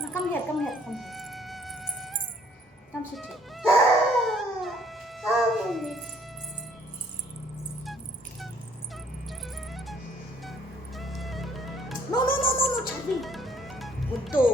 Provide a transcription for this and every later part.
Now come here, come here, come here. Come sit here. No, Chavi. Uddo.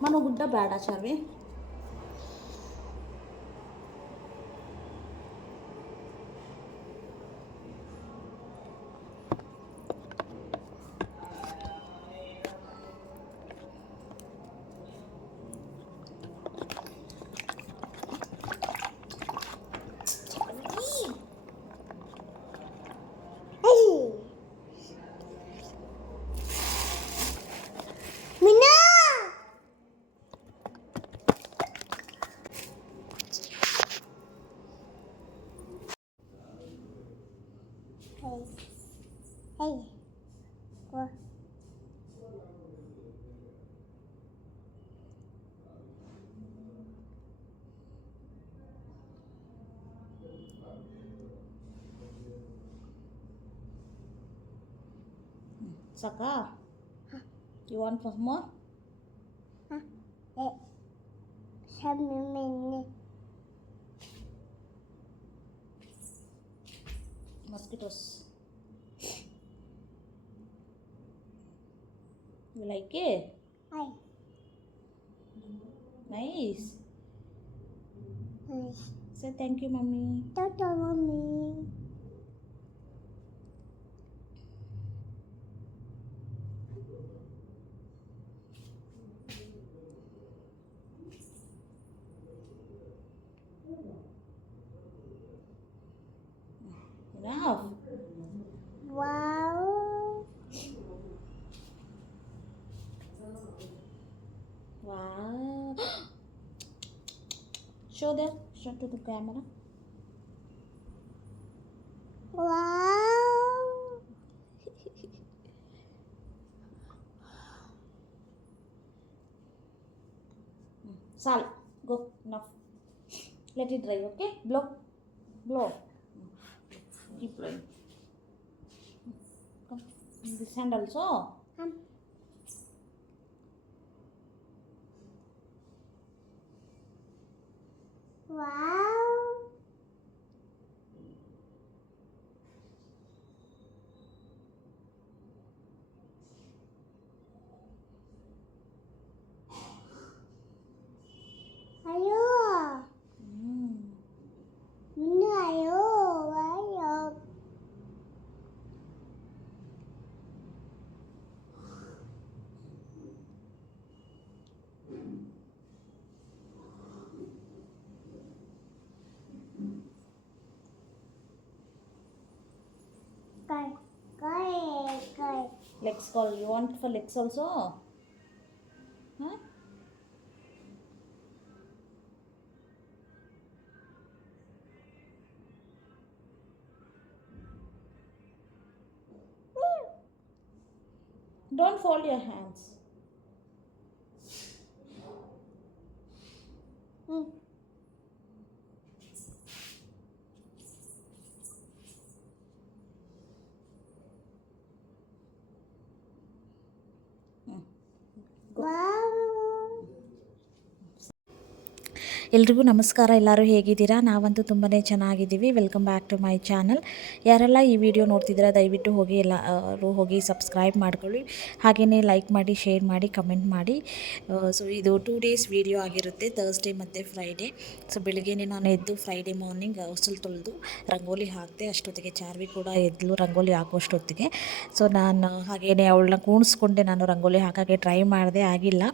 Manu gudda bad Chavi. Hey. What? Saka? Huh? You want some more? Huh? Mosquitoes. You like it? Hi. Nice. Nice. Say thank you, mommy. Thank you, mommy. Enough. Wow. Wow. Show there. Show to the camera. Wow. Sal, go. Enough. Let it dry, okay? Blow. Blow. Keep blowing. Come. This hand also. Wow. Are you? legs call. You want for legs also? Huh? Don't fold your hands. Hmm. ಎಲ್ರಿಗೂ ನಮಸ್ಕಾರ. ಎಲ್ಲರೂ ಹೇಗಿದ್ದೀರಾ? ನಾವಂತೂ ತುಂಬಾ ಚೆನ್ನಾಗಿದ್ದೀವಿ. Welcome back to my channel. ಯಾರೆಲ್ಲ ಈ video ನೋಡ್ತಿದ್ದೀರಾ ದಯವಿಟ್ಟು ಹೋಗಿ ಎಲ್ಲರೂ ಹೋಗಿ ಸಬ್ಸ್ಕ್ರೈಬ್ ಮಾಡ್ಕೊಳ್ಳಿ. ಹಾಗೆಯೇ ಲೈಕ್ ಮಾಡಿ, ಶೇರ್ ಮಾಡಿ, ಕಮೆಂಟ್ ಮಾಡಿ. ಸೊ ಇದು 2 ಡೇಸ್ ವಿಡಿಯೋ ಆಗಿರುತ್ತೆ, ಥರ್ಸ್ಡೇ ಮತ್ತು ಫ್ರೈಡೇ. ಸೊ ಬೆಳಿಗ್ಗೆನೇ ನಾನು ಎದ್ದು ಫ್ರೈಡೇ ಮಾರ್ನಿಂಗ್ ಹೊಸಲು ತೊಳೆದು ರಂಗೋಲಿ ಹಾಕಿದೆ. ಅಷ್ಟೊತ್ತಿಗೆ ಚಾರ್ವಿ ಕೂಡ ಎದ್ದಲು ರಂಗೋಲಿ ಹಾಕೋಷ್ಟೊತ್ತಿಗೆ. ಸೊ ನಾನು ಹಾಗೆಯೇ ಅವಳನ್ನ ಕೂಣಿಸ್ಕೊಂಡೆ. ನಾನು ರಂಗೋಲಿ ಹಾಕೋಕ್ಕೆ ಟ್ರೈ ಮಾಡಿದೆ, ಆಗಿಲ್ಲ.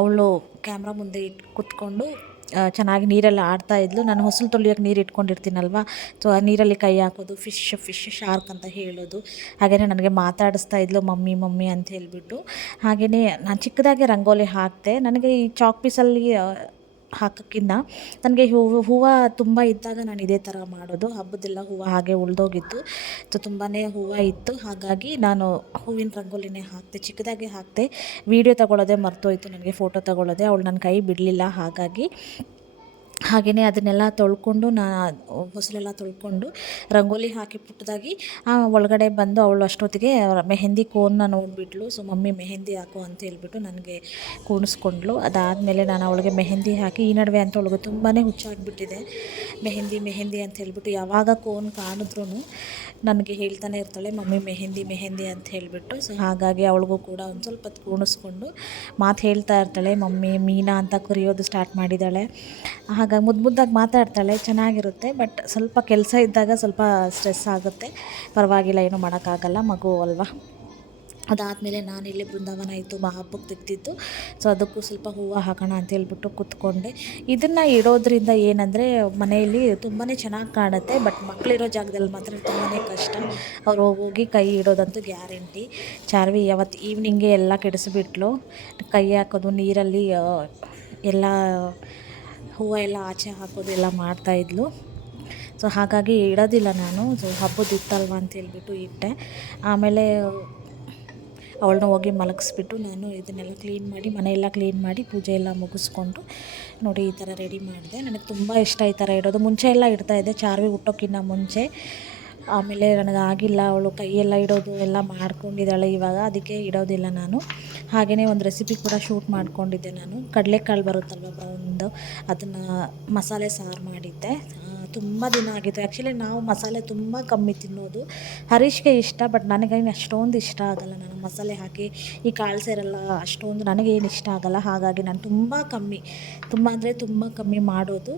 ಅವಳು ಕ್ಯಾಮ್ರಾ ಮುಂದೆ ಕೂತ್ಕೊಂಡು ಚೆನ್ನಾಗಿ ನೀರೆಲ್ಲ ಆಡ್ತಾಯಿದ್ಲು. ನಾನು ಹೊಸಲು ತೊಳಿಯೋಕೆ ನೀರು ಇಟ್ಕೊಂಡಿರ್ತೀನಲ್ವ, ಸೊ ಆ ನೀರಲ್ಲಿ ಕೈ ಹಾಕೋದು, ಫಿಶ್ ಶಾರ್ಕ್ ಅಂತ ಹೇಳೋದು. ಹಾಗೆಯೇ ನನಗೆ ಮಾತಾಡಿಸ್ತಾ ಇದ್ಲು, ಮಮ್ಮಿ ಮಮ್ಮಿ ಅಂತ ಹೇಳಿಬಿಟ್ಟು. ಹಾಗೆಯೇ ನಾನು ಚಿಕ್ಕದಾಗಿ ರಂಗೋಲಿ ಹಾಕಿದೆ. ನನಗೆ ಈ ಚಾಕ್ ಪೀಸಲ್ಲಿ ಹಾಕೋಕ್ಕಿಂತ ನನಗೆ ಹೂವು ತುಂಬ ಇದ್ದಾಗ ನಾನು ಇದೇ ಥರ ಮಾಡೋದು. ಹಬ್ಬದೆಲ್ಲ ಹೂವು ಹಾಗೆ ಉಳಿದೋಗಿತ್ತು. ಸೊ ತುಂಬಾ ಹೂವು ಇತ್ತು, ಹಾಗಾಗಿ ನಾನು ಹೂವಿನ ರಂಗೋಲಿನೇ ಹಾಕಿದೆ, ಚಿಕ್ಕದಾಗಿ ಹಾಕಿದೆ. ವೀಡಿಯೋ ತಗೊಳ್ಳೋದೇ ಮರ್ತೋಯ್ತು ನನಗೆ, ಫೋಟೋ ತಗೊಳ್ಳೋದೆ. ಅವಳು ನನ್ನ ಕೈ ಬಿಡಲಿಲ್ಲ. ಹಾಗೆಯೇ ಅದನ್ನೆಲ್ಲ ತೊಳ್ಕೊಂಡು ಹೊಸಲೆಲ್ಲ ತೊಳ್ಕೊಂಡು ರಂಗೋಲಿ ಹಾಕಿ ಪುಟ್ಟದಾಗಿ ಒಳಗಡೆ ಬಂದು ಅವಳು ಅಷ್ಟೊತ್ತಿಗೆ ಮೆಹಂದಿ ಕೋನ್ನ ನೋಡಿಬಿಟ್ಲು. ಸೊ ಮಮ್ಮಿ ಮೆಹಂದಿ ಹಾಕು ಅಂತ ಹೇಳ್ಬಿಟ್ಟು ನನಗೆ ಕೂಣಿಸ್ಕೊಂಡ್ಳು. ಅದಾದಮೇಲೆ ನಾನು ಅವಳಿಗೆ ಮೆಹಂದಿ ಹಾಕಿ, ಈ ನಡುವೆ ಅಂತ ಅವಳಿಗೆ ತುಂಬಾ ಹುಚ್ಚಾಗಿಬಿಟ್ಟಿದೆ ಮೆಹಂದಿ ಅಂತ ಹೇಳ್ಬಿಟ್ಟು. ಯಾವಾಗ ಕೋನ್ ಕಾಣಿದ್ರೂ ನನಗೆ ಹೇಳ್ತಾನೆ ಇರ್ತಾಳೆ, ಮಮ್ಮಿ ಮೆಹಂದಿ ಮೆಹಂದಿ ಅಂತ ಹೇಳಿಬಿಟ್ಟು. ಸೊ ಹಾಗಾಗಿ ಅವಳಿಗೂ ಕೂಡ ಒಂದು ಸ್ವಲ್ಪ ಹೊತ್ತು ಕೂಣಿಸ್ಕೊಂಡು ಮಾತು ಹೇಳ್ತಾ ಇರ್ತಾಳೆ. ಮಮ್ಮಿ ಮೀನಾ ಅಂತ ಕರೆಯೋದು ಸ್ಟಾರ್ಟ್ ಮಾಡಿದ್ದಾಳೆ. ಹಾಗಾಗಿ ಮುದ್ದಾಗಿ ಮಾತಾಡ್ತಾಳೆ, ಚೆನ್ನಾಗಿರುತ್ತೆ. ಬಟ್ ಸ್ವಲ್ಪ ಕೆಲಸ ಇದ್ದಾಗ ಸ್ವಲ್ಪ ಸ್ಟ್ರೆಸ್ ಆಗುತ್ತೆ. ಪರವಾಗಿಲ್ಲ, ಏನೂ ಮಾಡೋಕ್ಕಾಗಲ್ಲ, ಮಗು ಅಲ್ವಾ. ಅದಾದಮೇಲೆ ನಾನಿಲ್ಲಿ ಬೃಂದಾವನ ಇತ್ತು, ಹಬ್ಬಕ್ಕೆ ತೆಗ್ದಿದ್ದು. ಸೊ ಅದಕ್ಕೂ ಸ್ವಲ್ಪ ಹೂವು ಹಾಕೋಣ ಅಂತ ಹೇಳ್ಬಿಟ್ಟು ಕೂತ್ಕೊಂಡೆ. ಇದನ್ನು ಇಡೋದ್ರಿಂದ ಏನಂದರೆ ಮನೆಯಲ್ಲಿ ತುಂಬಾ ಚೆನ್ನಾಗಿ ಕಾಣುತ್ತೆ. ಬಟ್ ಮಕ್ಕಳಿರೋ ಜಾಗದಲ್ಲಿ ಮಾತ್ರ ತುಂಬಾ ಕಷ್ಟ. ಅವ್ರು ಹೋಗಿ ಕೈ ಇಡೋದಂತೂ ಗ್ಯಾರಂಟಿ. ಚಾರ್ವಿ ಯಾವತ್ತು ಈವ್ನಿಂಗೇ ಎಲ್ಲ ಕೆಡಿಸ್ಬಿಟ್ಲು. ಕೈ ಹಾಕೋದು ನೀರಲ್ಲಿ ಎಲ್ಲ ಹೂವು ಎಲ್ಲ ಆಚೆ ಹಾಕೋದು ಎಲ್ಲ ಮಾಡ್ತಾಯಿದ್ಲು. ಸೊ ಹಾಗಾಗಿ ಇಡೋದಿಲ್ಲ ನಾನು. ಸೊ ಹಬ್ಬದ ಇತ್ತಲ್ವ ಅಂತ ಹೇಳ್ಬಿಟ್ಟು ಇಟ್ಟೆ. ಆಮೇಲೆ ಅವಳನ್ನ ಹೋಗಿ ಮಲಗಿಸ್ಬಿಟ್ಟು ನಾನು ಇದನ್ನೆಲ್ಲ ಕ್ಲೀನ್ ಮಾಡಿ, ಮನೆಯೆಲ್ಲ ಕ್ಲೀನ್ ಮಾಡಿ, ಪೂಜೆ ಎಲ್ಲ ಮುಗಿಸ್ಕೊಂಡು ನೋಡಿ ಈ ಥರ ರೆಡಿ ಮಾಡಿದೆ. ನನಗೆ ತುಂಬ ಇಷ್ಟ ಈ ಥರ ಇಡೋದು. ಮುಂಚೆ ಎಲ್ಲ ಇಡ್ತಾಯಿದ್ದೆ, ಚಾರ್ವಿ ಹುಟ್ಟೋಕ್ಕಿಂತ ಮುಂಚೆ. ಆಮೇಲೆ ನನಗಾಗಿಲ್ಲ, ಅವಳು ಕೈಯೆಲ್ಲ ಇಡೋದು ಎಲ್ಲ ಮಾಡ್ಕೊಂಡಿದ್ದಾಳೆ ಇವಾಗ, ಅದಕ್ಕೆ ಇಡೋದಿಲ್ಲ ನಾನು. ಹಾಗೆಯೇ ಒಂದು ರೆಸಿಪಿ ಕೂಡ ಶೂಟ್ ಮಾಡ್ಕೊಂಡಿದ್ದೆ ನಾನು. ಕಡಲೆಕಾಳು ಬರುತ್ತಲ್ವ ಬ್ರೌನ್ದು, ಅದನ್ನು ಮಸಾಲೆ ಸಾರು ಮಾಡಿದ್ದೆ. ತುಂಬ ದಿನ ಆಗಿತ್ತು. ಆ್ಯಕ್ಚುಲಿ ನಾವು ಮಸಾಲೆ ತುಂಬ ಕಮ್ಮಿ ತಿನ್ನೋದು. ಹರೀಶ್ಗೆ ಇಷ್ಟ, ಬಟ್ ನನಗೇನು ಅಷ್ಟೊಂದು ಇಷ್ಟ ಆಗೋಲ್ಲ. ನಾನು ಮಸಾಲೆ ಹಾಕಿ ಈ ಕಾಳು ಸೇರೆಲ್ಲ ಅಷ್ಟೊಂದು ನನಗೇನು ಇಷ್ಟ ಆಗೋಲ್ಲ. ಹಾಗಾಗಿ ನಾನು ತುಂಬ ಅಂದರೆ ತುಂಬ ಕಮ್ಮಿ ಮಾಡೋದು.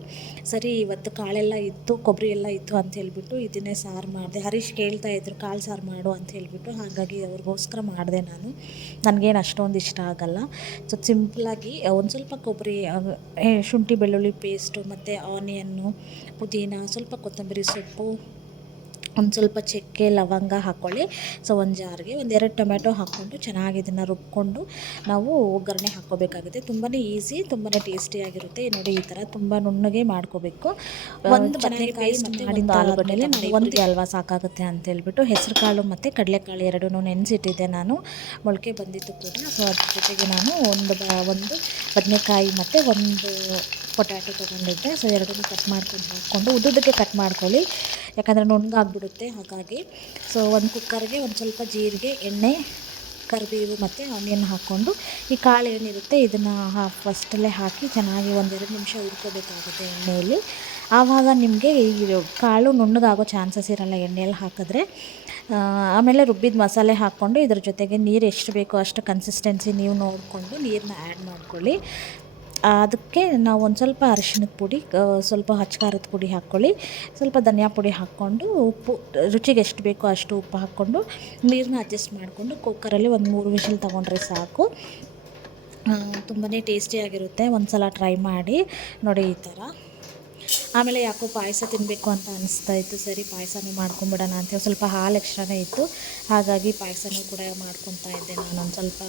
ಸರಿ, ಇವತ್ತು ಕಾಳೆಲ್ಲ ಇತ್ತು, ಕೊಬ್ಬರಿ ಎಲ್ಲ ಇತ್ತು ಅಂತ ಹೇಳ್ಬಿಟ್ಟು ಇದನ್ನೇ ಸಾರು ಮಾಡಿದೆ. ಹರೀಶ್ ಕೇಳ್ತಾಯಿದ್ರು ಕಾಳು ಸಾರು ಮಾಡು ಅಂತ ಹೇಳ್ಬಿಟ್ಟು, ಹಾಗಾಗಿ ಅವ್ರಿಗೋಸ್ಕರ ಮಾಡಿದೆ ನಾನು. ನನಗೇನು ಅಷ್ಟೊಂದು ಇಷ್ಟ ಆಗೋಲ್ಲ. ಸೊ ಸಿಂಪಲಾಗಿ ಒಂದು ಸ್ವಲ್ಪ ಕೊಬ್ಬರಿ, ಶುಂಠಿ ಬೆಳ್ಳುಳ್ಳಿ ಪೇಸ್ಟು ಮತ್ತು ಆನಿಯನ್ನು, ಪುದೀನ, ಸ್ವಲ್ಪ ಕೊತ್ತಂಬರಿ ಸೊಪ್ಪು, ಒಂದು ಸ್ವಲ್ಪ ಚಕ್ಕೆ ಲವಂಗ ಹಾಕ್ಕೊಳ್ಳಿ. ಸೊ ಒಂದು ಜಾರ್ಗೆ 1-2 ಟೊಮೆಟೊ ಹಾಕ್ಕೊಂಡು ಚೆನ್ನಾಗಿ ಇದನ್ನು ರುಬ್ಕೊಂಡು ನಾವು ಒಗ್ಗರಣೆ ಹಾಕ್ಕೋಬೇಕಾಗುತ್ತೆ. ತುಂಬಾ ಈಸಿ, ತುಂಬಾ ಟೇಸ್ಟಿಯಾಗಿರುತ್ತೆ. ನೋಡಿ ಈ ಥರ ತುಂಬ ನುಣ್ಣಗೆ ಮಾಡ್ಕೋಬೇಕು. ಒಂದು ಬದನೆಕಾಯಿ ಮತ್ತು ಒಂದು ಆಲೂಗಡ್ಡೆ, ಒಂದು ಅಲ್ವಾ ಸಾಕಾಗುತ್ತೆ ಅಂತ ಹೇಳ್ಬಿಟ್ಟು ಹೆಸರು ಕಾಳು ಮತ್ತು ಕಡಲೆಕಾಳು ಎರಡೂ ನೆನೆಸಿಟ್ಟಿದ್ದೆ ನಾನು, ಮೊಳಕೆ ಬಂದಿತ್ತು ಕೂಡ. ಸೊ ಅದ್ರ ಜೊತೆಗೆ ನಾನು ಒಂದು ಬದನೆಕಾಯಿ ಮತ್ತು ಒಂದು ಪೊಟ್ಯಾಟೊ ತೊಗೊಂಡಿದ್ದೆ. ಸೊ ಎರಡನ್ನೂ ಕಟ್ ಮಾಡ್ಕೊಂಡು ಹಾಕ್ಕೊಂಡು ಉದ್ದುದಕ್ಕೆ ಕಟ್ ಮಾಡ್ಕೊಳ್ಳಿ, ಯಾಕಂದರೆ ನುಣ್ಣಗಾಗ್ಬಿಡುತ್ತೆ. ಹಾಗಾಗಿ ಸೊ ಒಂದು ಕುಕ್ಕರ್ಗೆ ಒಂದು ಸ್ವಲ್ಪ ಜೀರಿಗೆ, ಎಣ್ಣೆ, ಕರಿಬೇವು ಮತ್ತು ಆನಿಯನ್ ಹಾಕ್ಕೊಂಡು ಈ ಕಾಳು ಏನಿರುತ್ತೆ ಇದನ್ನು ಫಸ್ಟಲ್ಲೇ ಹಾಕಿ ಚೆನ್ನಾಗಿ 1-2 ನಿಮಿಷ ಹುರ್ಕೋಬೇಕಾಗುತ್ತೆ ಎಣ್ಣೆಯಲ್ಲಿ. ಆವಾಗ ನಿಮಗೆ ಈ ಕಾಳು ನುಣ್ಣಗಾಗೋ ಚಾನ್ಸಸ್ ಇರೋಲ್ಲ ಎಣ್ಣೆಯಲ್ಲಿ ಹಾಕಿದ್ರೆ. ಆಮೇಲೆ ರುಬ್ಬಿದ ಮಸಾಲೆ ಹಾಕ್ಕೊಂಡು ಇದ್ರ ಜೊತೆಗೆ ನೀರು ಎಷ್ಟು ಬೇಕೋ ಅಷ್ಟು ಕನ್ಸಿಸ್ಟೆನ್ಸಿ ನೀವು ನೋಡಿಕೊಂಡು ನೀರನ್ನ ಆ್ಯಡ್ ಮಾಡ್ಕೊಳ್ಳಿ. ಅದಕ್ಕೆ ನಾವು ಒಂದು ಸ್ವಲ್ಪ ಅರಿಶಿಣದ ಪುಡಿ, ಸ್ವಲ್ಪ ಖಾರದ ಪುಡಿ ಹಾಕ್ಕೊಳ್ಳಿ, ಸ್ವಲ್ಪ ಧನಿಯಾ ಪುಡಿ ಹಾಕ್ಕೊಂಡು, ಉಪ್ಪು ರುಚಿಗೆ ಎಷ್ಟು ಬೇಕೋ ಅಷ್ಟು ಉಪ್ಪು ಹಾಕ್ಕೊಂಡು ನೀರನ್ನ ಅಡ್ಜಸ್ಟ್ ಮಾಡಿಕೊಂಡು ಕುಕ್ಕರಲ್ಲಿ ಒಂದು 3 ವಿಷಲ್ ತೊಗೊಂಡ್ರೆ ಸಾಕು. ತುಂಬಾ ಟೇಸ್ಟಿಯಾಗಿರುತ್ತೆ. ಒಂದು ಸಲ ಟ್ರೈ ಮಾಡಿ ನೋಡಿ ಈ ಥರ. ಆಮೇಲೆ ಯಾಕೋ ಪಾಯಸ ತಿನ್ನಬೇಕು ಅಂತ ಅನಿಸ್ತಾ ಇತ್ತು. ಸರಿ ಪಾಯಸನೂ ಮಾಡ್ಕೊಂಬಿಡೋಣ ಅಂತ ಸ್ವಲ್ಪ ಹಾಲು ಎಕ್ಸ್ಟ್ರಾನೇ ಇತ್ತು, ಹಾಗಾಗಿ ಪಾಯಸನೂ ಕೂಡ ಮಾಡ್ಕೊತಾ ಇದ್ದೆ. ನಾನು ಒಂದು ಸ್ವಲ್ಪ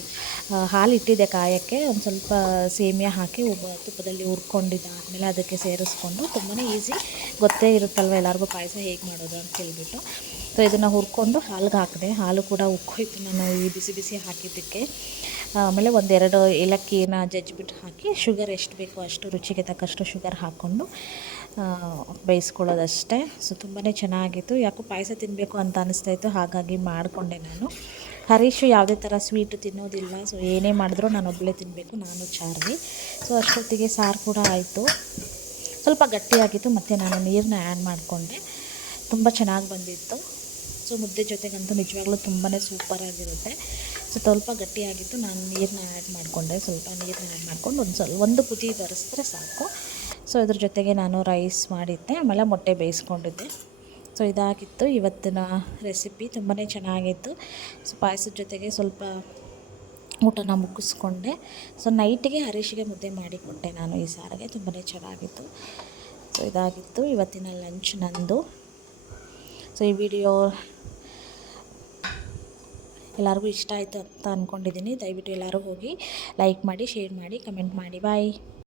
ಹಾಲು ಇಟ್ಟಿದ್ದೆ ಕಾಯೋಕ್ಕೆ, ಒಂದು ಸ್ವಲ್ಪ ಸೇಮಿಯಾ ಹಾಕಿ ತುಪ್ಪದಲ್ಲಿ ಹುರ್ಕೊಂಡಿದ್ದಾದಮೇಲೆ ಅದಕ್ಕೆ ಸೇರಿಸ್ಕೊಂಡು, ತುಂಬಾ ಈಸಿ, ಗೊತ್ತೇ ಇರುತ್ತಲ್ವ ಎಲ್ಲರಿಗೂ ಪಾಯಸ ಹೇಗೆ ಮಾಡೋದು ಅಂತ ಹೇಳ್ಬಿಟ್ಟು. ಸೊ ಇದನ್ನು ಹುರ್ಕೊಂಡು ಹಾಲಿಗೆ ಹಾಕಿದೆ. ಹಾಲು ಕೂಡ ಉಕ್ಕೋಯ್ತು ನಾನು ಈ ಬಿಸಿ ಬಿಸಿ ಹಾಕಿದ್ದಕ್ಕೆ. ಆಮೇಲೆ ಒಂದೆರಡು ಏಲಕ್ಕಿನ ಜಜ್ಜಿಬಿಟ್ಟು ಹಾಕಿ, ಶುಗರ್ ಎಷ್ಟು ಬೇಕೋ ಅಷ್ಟು ರುಚಿಗೆ ತಕ್ಕಷ್ಟು ಶುಗರ್ ಹಾಕ್ಕೊಂಡು ಬೇಯಿಸ್ಕೊಳ್ಳೋದಷ್ಟೇ. ಸೊ ತುಂಬಾ ಚೆನ್ನಾಗಿತ್ತು. ಯಾಕೋ ಪಾಯಸ ತಿನ್ನಬೇಕು ಅಂತ ಅನಿಸ್ತಾಯಿತ್ತು, ಹಾಗಾಗಿ ಮಾಡಿಕೊಂಡೆ ನಾನು. ಹರೀಶು ಯಾವುದೇ ಥರ ಸ್ವೀಟು ತಿನ್ನೋದಿಲ್ಲ. ಸೊ ಏನೇ ಮಾಡಿದ್ರೂ ನಾನು ಒಬ್ಬಳೇ ತಿನ್ನಬೇಕು, ನಾನು ಚಾರ್ವಿ. ಸೊ ಅಷ್ಟೊತ್ತಿಗೆ ಸಾರು ಕೂಡ ಆಯಿತು. ಸ್ವಲ್ಪ ಗಟ್ಟಿಯಾಗಿತ್ತು, ಮತ್ತು ನಾನು ನೀರನ್ನ ಆ್ಯಡ್ ಮಾಡಿಕೊಂಡೆ. ತುಂಬ ಚೆನ್ನಾಗಿ ಬಂದಿತ್ತು. ಸೊ ಮುದ್ದೆ ಜೊತೆಗಂತೂ ನಿಜವಾಗ್ಲೂ ತುಂಬಾ ಸೂಪರಾಗಿರುತ್ತೆ. ಸೊ ಸ್ವಲ್ಪ ಗಟ್ಟಿಯಾಗಿತ್ತು, ನಾನು ನೀರನ್ನ ಆ್ಯಡ್ ಮಾಡಿಕೊಂಡೆ. ಸ್ವಲ್ಪ ನೀರನ್ನ ಆ್ಯಡ್ ಮಾಡ್ಕೊಂಡು ಒಂದು ಕುದಿ ಬರೆಸಿದ್ರೆ ಸಾಕು. ಸೊ ಇದ್ರ ಜೊತೆಗೆ ನಾನು ರೈಸ್ ಮಾಡಿದ್ದೆ, ಆಮೇಲೆ ಮೊಟ್ಟೆ ಬೇಯಿಸ್ಕೊಂಡಿದ್ದೆ. ಸೊ ಇದಾಗಿತ್ತು ಇವತ್ತಿನ ರೆಸಿಪಿ. ತುಂಬಾ ಚೆನ್ನಾಗಿತ್ತು. ಸೊ ಪಾಯಸದ ಜೊತೆಗೆ ಸ್ವಲ್ಪ ಊಟನ ಮುಗಿಸ್ಕೊಂಡೆ. ಸೊ ನೈಟಿಗೆ ಹರೀಶಿಗೆ ಮುದ್ದೆ ಮಾಡಿಕೊಟ್ಟೆ ನಾನು ಈ ಸಾರಿಗೆ. ತುಂಬಾ ಚೆನ್ನಾಗಿತ್ತು. ಸೊ ಇದಾಗಿತ್ತು ಇವತ್ತಿನ ಲಂಚ್ ನಂದು. ಸೊ ಈ ವಿಡಿಯೋ ಎಲ್ಲರಿಗೂ ಇಷ್ಟ ಆಯಿತು ಅಂತ ಅಂದ್ಕೊಂಡಿದ್ದೀನಿ. ದಯವಿಟ್ಟು ಎಲ್ಲರೂ ಹೋಗಿ ಲೈಕ್ ಮಾಡಿ, ಶೇರ್ ಮಾಡಿ, ಕಮೆಂಟ್ ಮಾಡಿ. ಬಾಯ್.